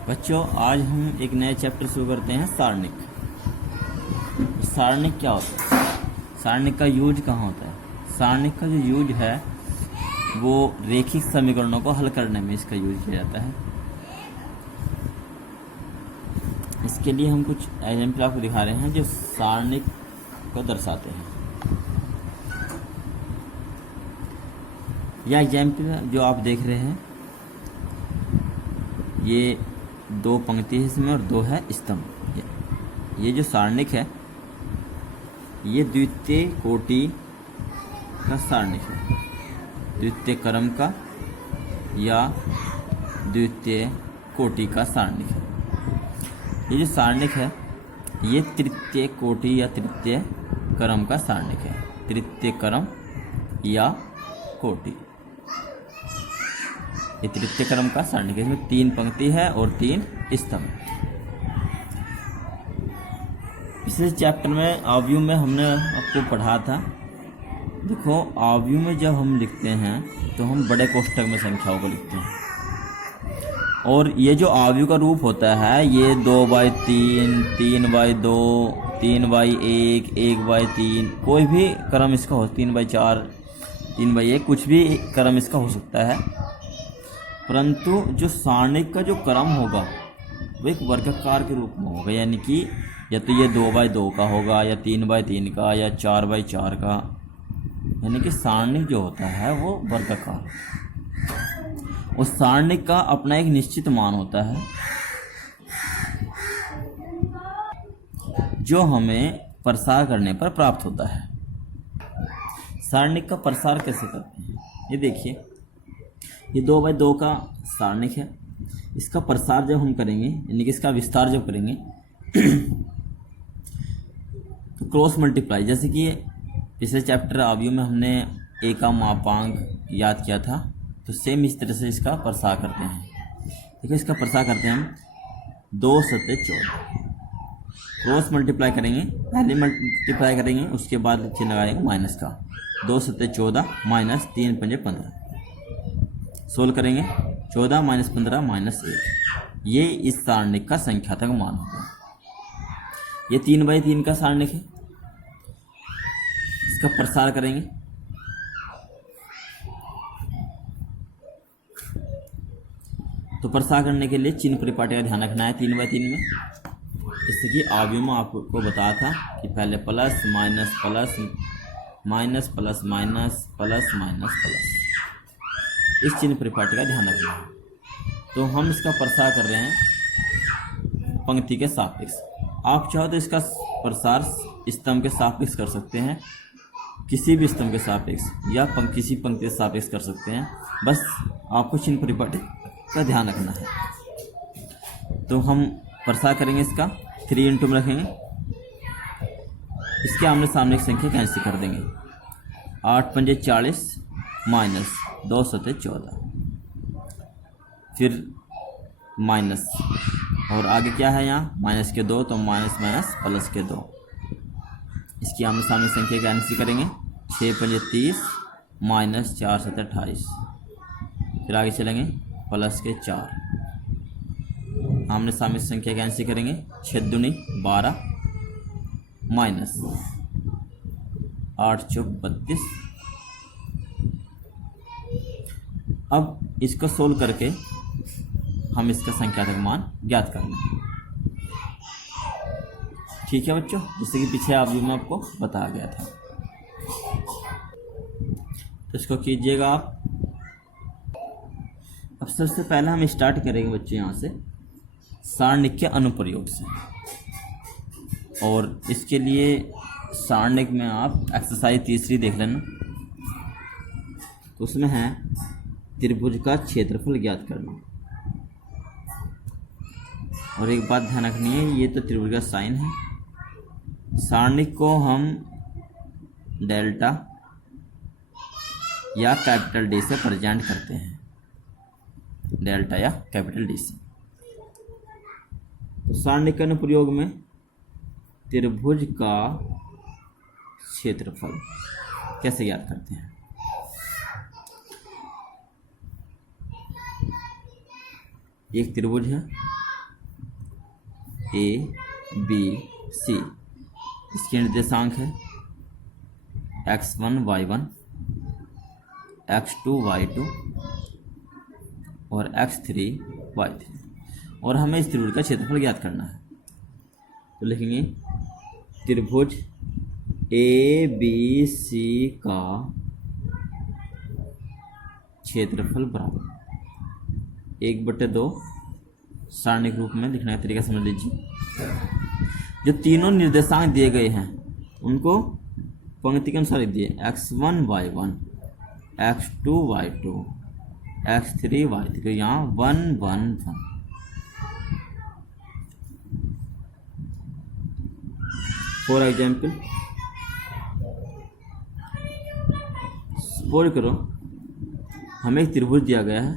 बच्चों, आज हम एक नया चैप्टर शुरू करते हैं, सारणिक। सारणिक क्या होता है? सारणिक का यूज कहाँ होता है? सारणिक का जो यूज है वो रेखिक समीकरणों को हल करने में इसका यूज किया जाता है। इसके लिए हम कुछ एग्जाम्पल आपको दिखा रहे हैं जो सारणिक को दर्शाते हैं। यह एग्जाम्पल जो आप देख रहे हैं, ये 2 पंक्ति है इसमें और 2 है स्तंभ। ये जो सारणिक है ये द्वितीय कोटि का सारणिक है, द्वितीय क्रम का या द्वितीय कोटि का सारणिक है। ये जो सारणिक है ये तृतीय कोटि या तृतीय क्रम का सारणिक है, तृतीय क्रम या कोटि। ये तृतीय क्रम का सारणिक है। इसमें 3 पंक्ति है और 3 स्तंभ। पिछले चैप्टर में आव्यूह में हमने आपको पढ़ा था। देखो, आव्यूह में जब हम लिखते हैं तो हम बड़े कोष्ठक में संख्याओं को लिखते हैं, और ये जो आव्यूह का रूप होता है ये 2/3, 3/2, 3/1, 1/3, कोई भी क्रम इसका हो, 3/4, 3/1, कुछ भी क्रम इसका हो सकता है। परंतु जो सारणिक का जो क्रम होगा वो एक वर्गाकार के रूप में होगा, यानी कि या तो ये 2/2 का होगा या 3/3 का या 4/4 का, यानी कि सारणिक जो होता है वो वर्गाकार। उस सारणिक का अपना एक निश्चित मान होता है जो हमें प्रसार करने पर प्राप्त होता है। सारणिक का प्रसार कैसे करते हैं? ये देखिए, ये 2/2 का सारणिक है। इसका प्रसार जब हम करेंगे, यानी कि इसका विस्तार जब करेंगे तो क्रॉस मल्टीप्लाई, जैसे कि पिछले चैप्टर आव्यूह में हमने ए का मापांक याद किया था, तो सेम इस तरह से इसका प्रसार करते हैं। देखो, इसका प्रसार करते हैं हम 2 × 14। क्रॉस मल्टीप्लाई करेंगे, पहले मल्टीप्लाई करेंगे, उसके बाद चिन्ह लगाएंगे माइनस का। 2 × 14 माइनस 3 × 5 = 15। सोल्व करेंगे, 14 - 15 - 1। ये इस सारणिक का संख्यात्मक मान होगा। ये 3/3 का सारणिक है। इसका प्रसार करेंगे, तो प्रसार करने के लिए चिन्ह परिपाटी का ध्यान रखना है 3/3 में। जैसे कि आव्यूह में आपको बताया था कि पहले plus minus plus minus plus minus plus minus plus, इस चिन्ह परिपाटी का ध्यान रखना है। तो हम इसका प्रसार कर रहे हैं पंक्ति के सापेक्ष। आप चाहो तो इसका प्रसार स्तंभ के सापेक्ष कर सकते हैं, किसी भी स्तंभ के सापेक्ष, या किसी पंक्ति के सापेक्ष कर सकते हैं। बस आपको चिन्ह परिपाटी का ध्यान रखना है। तो हम प्रसार करेंगे, इसका 3 × में रखेंगे, इसके आमने सामने की संख्या कैंसिल कर देंगे। 8 × 5 = 40 माइनस 2 × 7 = 14, फिर माइनस, और आगे क्या है यहाँ माइनस के 2, तो माइनस माइनस प्लस के 2। इसकी आमने सामने संख्या कैंसिल करेंगे। 6 × 5 = 30 माइनस 4 × 7 = 28। फिर आगे चलेंगे, प्लस के 4, आमने सामने संख्या कैंसिल करेंगे। 6 दूनी 12 माइनस 8 × 4 = 32। अब इसको सोल्व करके हम इसका संख्यात्मक मान ज्ञात कर लेंगे। ठीक है बच्चों, जैसे कि पीछे आव्यूह में आपको बताया गया था, तो इसको कीजिएगा आप। अब सबसे पहले हम स्टार्ट करेंगे बच्चों यहाँ से सारणिक के अनुप्रयोग से, और इसके लिए सारणिक में आप एक्सरसाइज 3 देख लेना। तो उसमें है त्रिभुज का क्षेत्रफल ज्ञात करना। और एक बात ध्यान रखनी है, ये तो त्रिभुज का साइन है। सारणिक को हम डेल्टा या कैपिटल डी से प्रेजेंट करते हैं, डेल्टा या कैपिटल डी से। तो सारणिक के अनुप्रयोग में त्रिभुज का क्षेत्रफल कैसे ज्ञात करते हैं? एक त्रिभुज है ABC। इसके निर्देशांक है x1 y1, x2 y2 और x3 y3, और हमें इस त्रिभुज का क्षेत्रफल ज्ञात करना है। तो लिखेंगे त्रिभुज ABC का क्षेत्रफल बराबर 1/2 सारणिक रूप में लिखने का तरीका समझ लीजिए। जो तीनों निर्देशांक दिए गए हैं उनको पंक्ति के अनुसार लिख दिए, x1 y1, x2 y2, x3 y3, यहाँ 1 1 1। फॉर एग्जाम्पल सपोज करो हमें एक त्रिभुज दिया गया है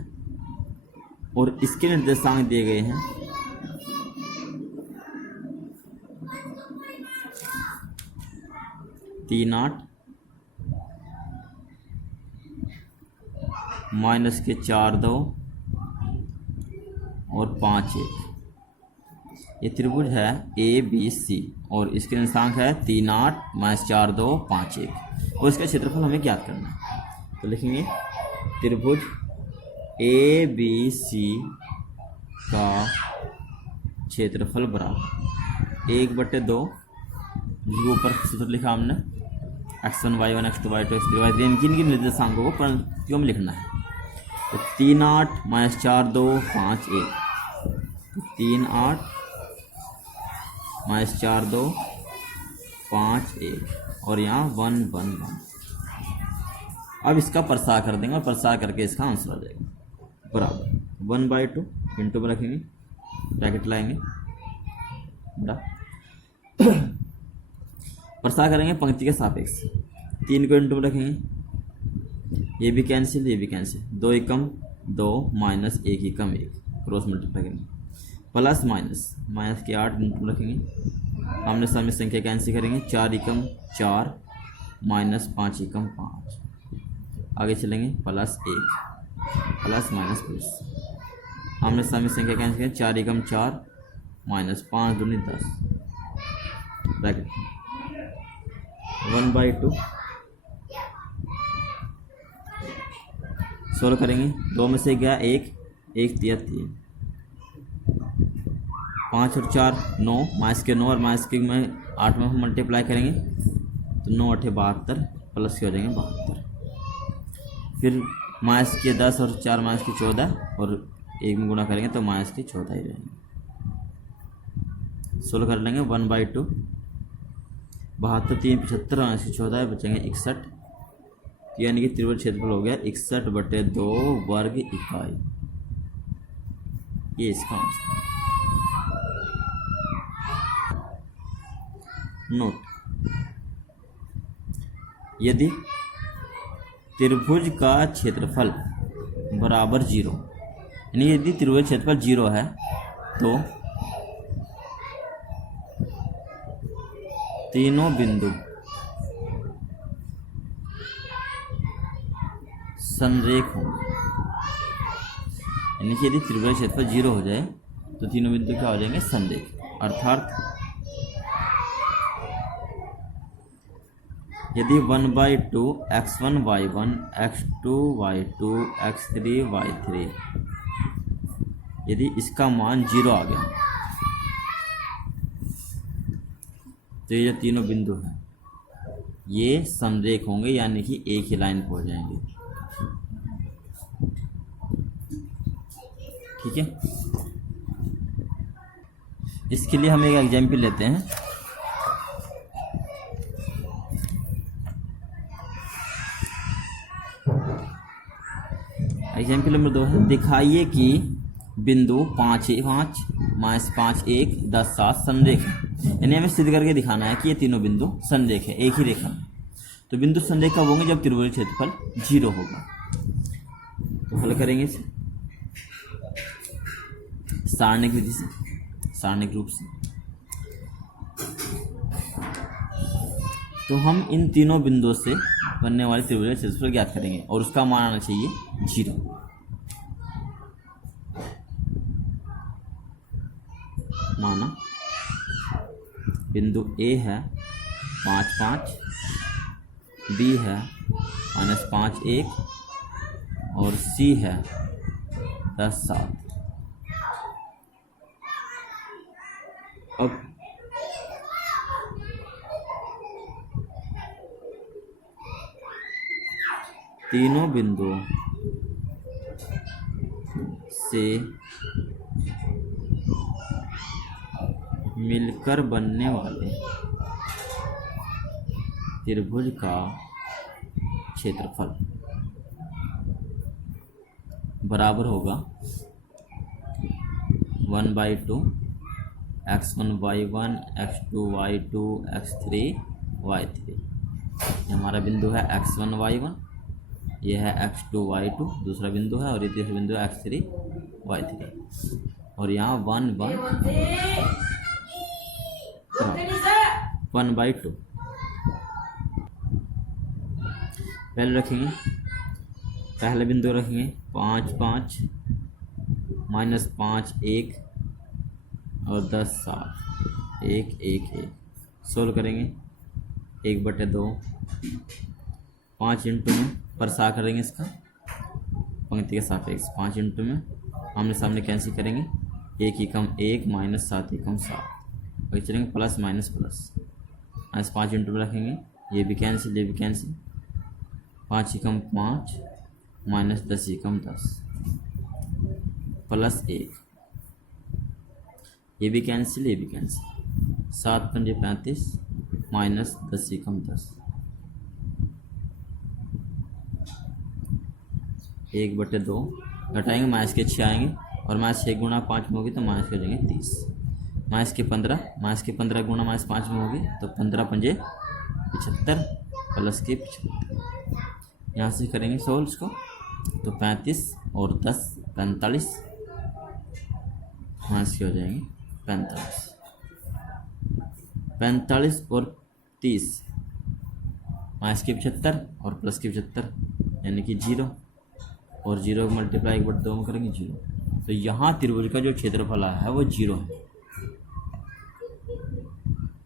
और इसके निर्देशांक दिए गए हैं 3 8 माइनस के 4 2 और 5 1। ये त्रिभुज है ABC और इसके निर्देशांक है 3 8 माइनस 4 2 5 1, और इसका क्षेत्रफल हमें ज्ञात करना है। तो लिखेंगे त्रिभुज ABC का क्षेत्रफल बराबर 1/2, जो ऊपर सूत्र लिखा हमने x1 y1 x2 y2 x3 y3, इनकी निर्देशांकों को पंक्तियों में लिखना है। तो 3 8 माइनस 4 2 5 1, 3 8 माइनस 4 2 5 1, और यहाँ 1 1 1। अब इसका प्रसार कर देंगे और प्रसार करके इसका आंसर आ जाएगा बराबर 1/2 इंटू में रखेंगे, ब्रैकेट लाएंगे बड़ा प्रसार करेंगे पंक्ति के सापेक्ष, 3 को इंटू में रखेंगे, ये भी कैंसिल ये भी कैंसिल, 2 एकम 2 माइनस 1 एकम 1, क्रॉस मल्टीप्लाई करेंगे, प्लस माइनस माइनस के 8 इंटू में रखेंगे, आमने सामने संख्या कैंसिल करेंगे, 4 एकम 4 माइनस 5 एकम 5, आगे चलेंगे प्लस 1 प्लस माइनस प्लस, आमने सामने संख्या कैंसिल करेंगे, 4 एकम 4 माइनस 5 दूनी 10, ब्रैकेट 1/2 सोल्व करेंगे, 2 में से गया 1 1 3 3, 5 और 4 9, माइनस के 9 और माइनस के में 8 में हम मल्टीप्लाई करेंगे तो 9 8 72, प्लस के हो जाएंगे 72, फिर माइनस के 10 और 4 माइनस के 14 और 1 में गुणा करेंगे तो माइनस के 14 ही रहेंगे। सोल्व कर लेंगे 1/2, 72 3 75 माइनस के 14 बचेंगे 61, यानी कि त्रिभुज क्षेत्रफल हो गया 61/2 वर्ग इकाई। ये इसका आंसर। नोट, यदि त्रिभुज का क्षेत्रफल बराबर 0, यानी यदि त्रिभुज क्षेत्रफल 0 है तो तीनों बिंदु संरेख होंगे, यानी कि यदि त्रिभुज क्षेत्रफल 0 हो जाए तो तीनों बिंदु क्या हो जाएंगे संरेख, अर्थात यदि 1/2 x1 y1 x2 y2 x3 y3, यदि इसका मान 0 आ गया तो ये जो तीनों बिंदु हैं ये संरेख होंगे, यानी कि एक ही लाइन पर हो जाएंगे। ठीक है, इसके लिए हम एक एग्जाम्पल लेते हैं। एग्जाम्पल नंबर 2 है, दिखाइए कि बिंदु 5 5 माइनस 5 1 10 7 संरेख है, यानी हमें सिद्ध करके दिखाना है कि ये तीनों बिंदु संरेख है, एक ही रेखा में। तो बिंदु संरेख कब होंगे, जब त्रिभुज क्षेत्रफल 0 होगा। तो हल करेंगे इसे सारणिक विधि से, सारणिक रूप से। तो हम इन तीनों बिंदुओं से बनने वाले त्रिभुज का क्षेत्रफल ज्ञात करेंगे और उसका मान आना चाहिए 0। माना बिंदु ए है 5 5, बी है -5 1 और सी है 10 7। अब तीनों बिंदुओं से मिलकर बनने वाले त्रिभुज का क्षेत्रफल बराबर होगा 1/2 x1 y1 x2 y2 x3 y3। ये हमारा बिंदु है x1 y1, ये है x2 y2 दूसरा बिंदु है, और ये तीसरा बिंदु है x3 y3। और यहाँ 1/2 पहले रखेंगे, पहले बिंदु रखेंगे 5 5 -5 1 और 10 7 1 1 1। सोल्व करेंगे 1/2 5 इंटू में परसा करेंगे, इसका पंक्ति के सापेक्ष 5 इंटू में आमने सामने कैंसिल करेंगे, 1 एकम 1 -7 एकम 7 वही चलेंगे, प्लस माइनस प्लस -5 इंटू में रखेंगे, ये भी कैंसिल ये भी कैंसिल, 5 एकम 5 -10 एकम 10 प्लस 1, ये भी कैंसिल ये भी कैंसिल, 7 पंजे 35 -10 एकम 10 1/2 घटाएंगे, माइनस के 6 आएंगे और माइनस 6 गुणा 5 में होगी तो माइनस कर देंगे 30, माइनस के 15 गुणा -5 में होगी तो 15 पंजे 75 प्लस के 75। यहाँ से करेंगे सोल्व इसको तो 35 और 10 45, माइनस के हो जाएंगे 45 और 30, माइनस के 75 और प्लस के 75 यानी कि 0, और 0 मल्टीप्लाई 1/2 में करेंगे 0। तो यहाँ त्रिभुज का जो क्षेत्रफल है वो 0 है,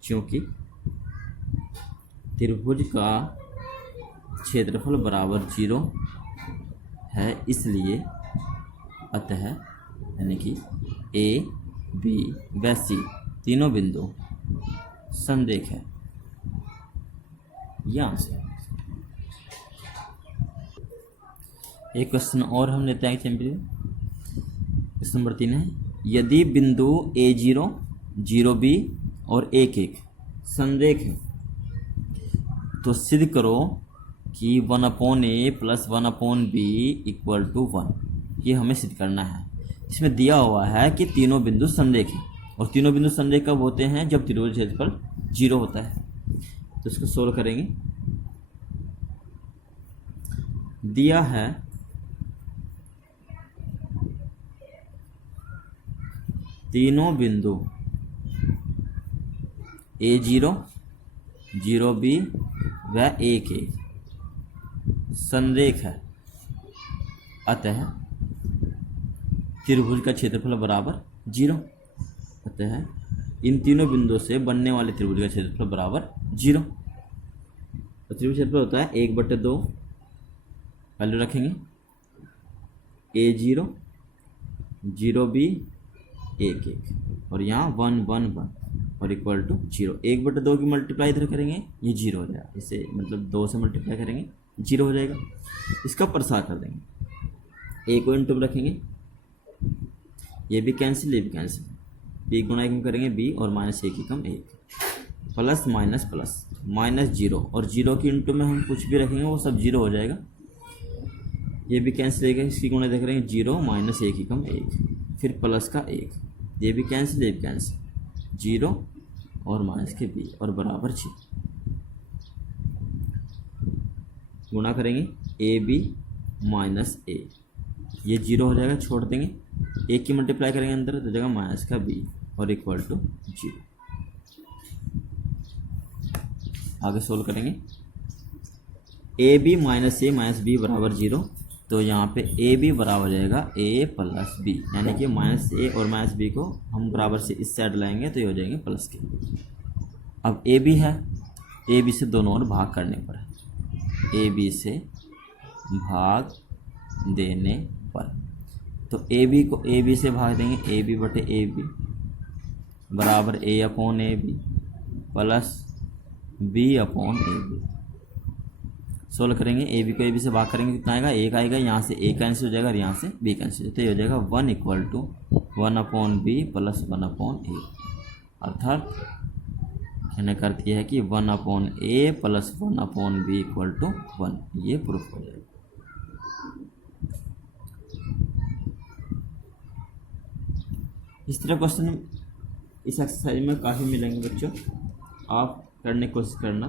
क्योंकि त्रिभुज का क्षेत्रफल बराबर 0 है, इसलिए अतः यानी कि ए बी व सी तीनों बिंदु संरेख है। यह आंसर। एक क्वेश्चन और हम लेते हैं चैंपियन, क्वेश्चन नंबर 3 है, यदि बिंदु A0 0B और 1 1 संरेख है तो सिद्ध करो कि 1/A + 1/B = 1। ये हमें सिद्ध करना है। इसमें दिया हुआ है कि तीनों बिंदु संरेख हैं, और तीनों बिंदु संरेख कब होते हैं, जब त्रिभुज क्षेत्रफल 0 होता है। तो इसको सोल्व करेंगे। दिया है तीनों बिंदु A0 0B व 1 1 संरेख है, अतः त्रिभुज का क्षेत्रफल बराबर 0। अतः इन तीनों बिंदुओं से बनने वाले त्रिभुज का क्षेत्रफल बराबर 0। तो त्रिभुज क्षेत्रफल होता है 1/2, वैल्यू रखेंगे A0 0B 1 1 और यहाँ 1 1 1 और इक्वल टू 0। 1/2 की मल्टीप्लाई इधर करेंगे ये 0 हो जाएगा, इसे मतलब 2 से मल्टीप्लाई करेंगे 0 हो जाएगा। इसका परसा कर देंगे, ए को इंटू में रखेंगे, ये भी कैंसिल ये भी कैंसिल, बी गुणा 1 में करेंगे बी और -1 एकम 1 प्लस माइनस प्लस -0 और 0 की इंटू में हम कुछ भी रखेंगे वो सब 0 हो जाएगा। ये भी कैंसिल रहेगा, इसकी गुणा देख रहे हैं 0 -1 एकम 1 फिर प्लस का 1, ये भी कैंसिल ये भी कैंसिल, 0 और माइनस के बी और बराबर 6। गुणा करेंगे ए बी माइनस ए, ये 0 हो जाएगा, छोड़ देंगे, 1 की मल्टीप्लाई करेंगे अंदर तो जगह माइनस का बी और इक्वल टू 0। आगे सोल्व करेंगे। A B minus A minus B बराबर 0, तो यहाँ पे ए बी बराबर हो जाएगा ए प्लस बी, यानी कि -a और -b को हम बराबर से इस साइड लाएंगे तो ये हो जाएंगे प्लस के। अब ए बी है, ए बी से दोनों ओर भाग करने पर है, ए बी से भाग देने पर, तो ए बी को ए बी से भाग देंगे, ए बी बटे ए बी बराबर A upon A B plus B upon A B. Solve करेंगे, ए बी को ए बी से भाग करेंगे, कितना आएगा, एक आएगा, यहाँ से ए कैंसिल हो जाएगा और यहाँ से बी कैंसिल हो जाएगा, तो ये हो जाएगा 1 equal to 1 upon B plus 1 upon A. अर्थात कहने का अर्थ ये है कि 1 upon A plus 1 upon B equal to 1, ये प्रूफ हो जाएगा। इस तरह क्वेश्चन इस एक्सरसाइज में काफ़ी मिलेंगे बच्चों, आप करने की कोशिश करना।